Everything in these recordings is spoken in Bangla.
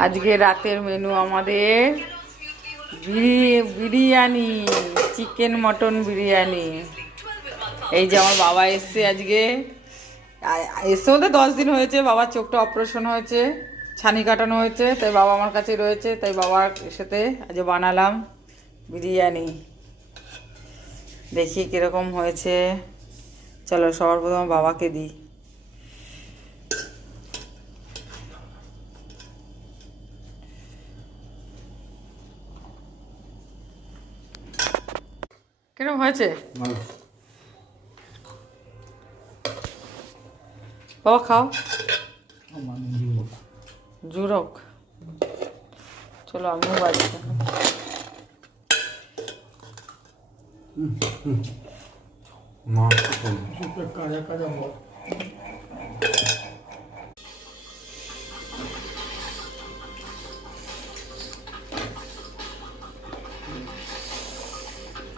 আজকে রাতের মেনু আমাদের বিরিয়ানি, চিকেন মটন বিরিয়ানি। এই যে আমার বাবা এসছে আজকে, এসেও তো 10 দিন হয়েছে। বাবার চোখটা অপারেশন হয়েছে, ছানি কাটানো হয়েছে, তাই বাবা আমার কাছে রয়েছে। তাই বাবার সাথে আজ বানালাম বিরিয়ানি। দেখি কিরকম হয়েছে। চলো সবার প্রথমে বাবাকে দিই। কিরকম হয়েছে বাবা? খাও। জুরক। চলো আমিও বাড়ি।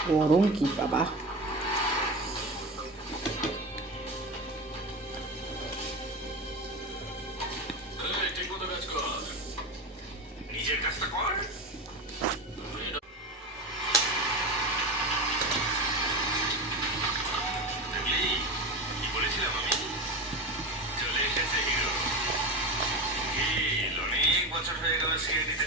গরম কি বাবা! বছর হয়ে গেল সে দিতে